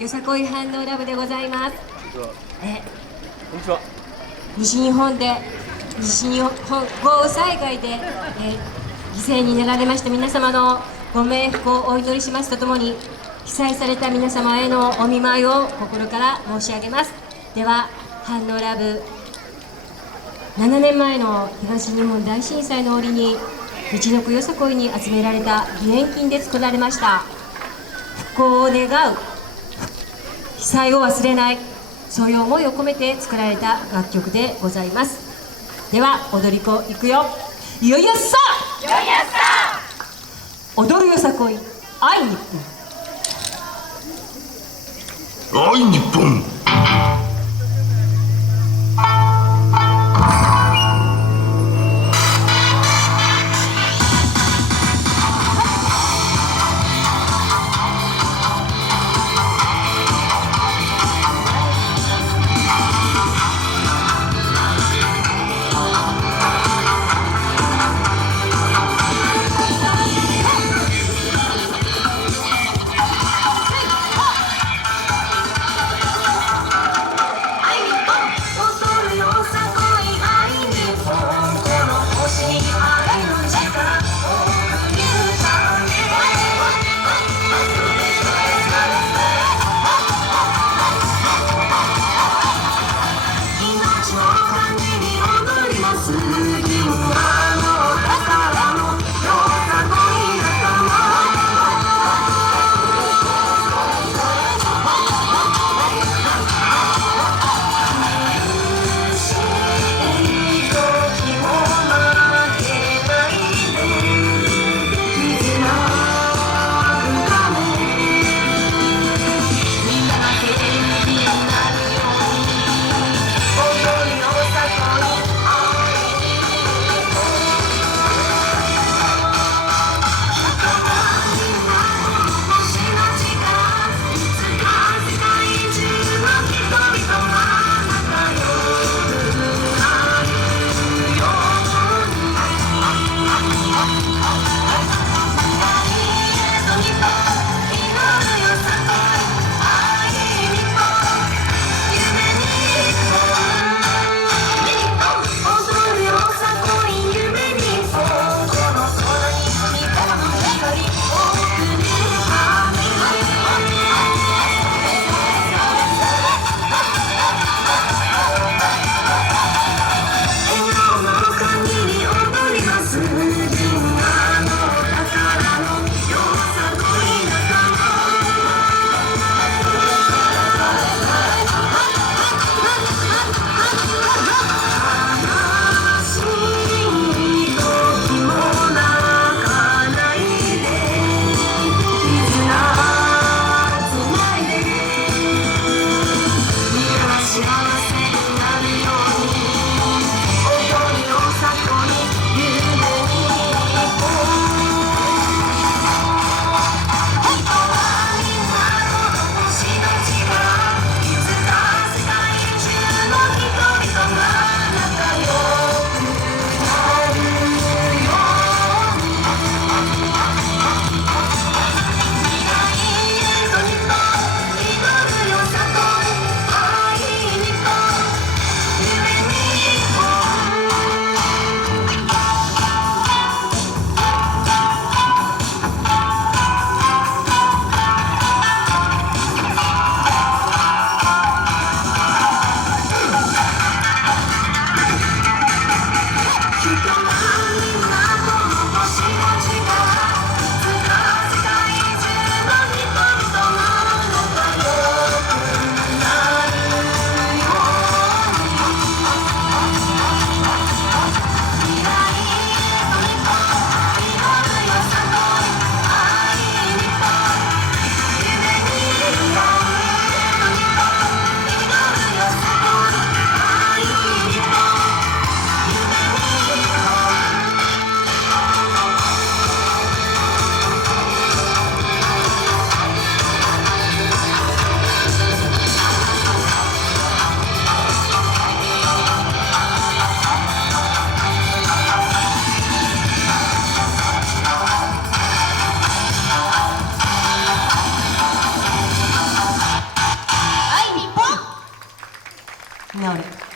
よさこい反応ラブでございます。こんにちは。西日本豪雨災害で、犠牲になられました皆様のご冥福をお祈りしますとともに、被災された皆様へのお見舞いを心から申し上げます。では反応ラブ、7年前の東日本大震災の折に道のくよさこいに集められた義援金で作られました復興を願う、被災を忘れない、そういう思いを込めて作られた楽曲でございます。では踊り子いくよ。よいやっさ踊るよさこい愛日本。愛日本。祈る。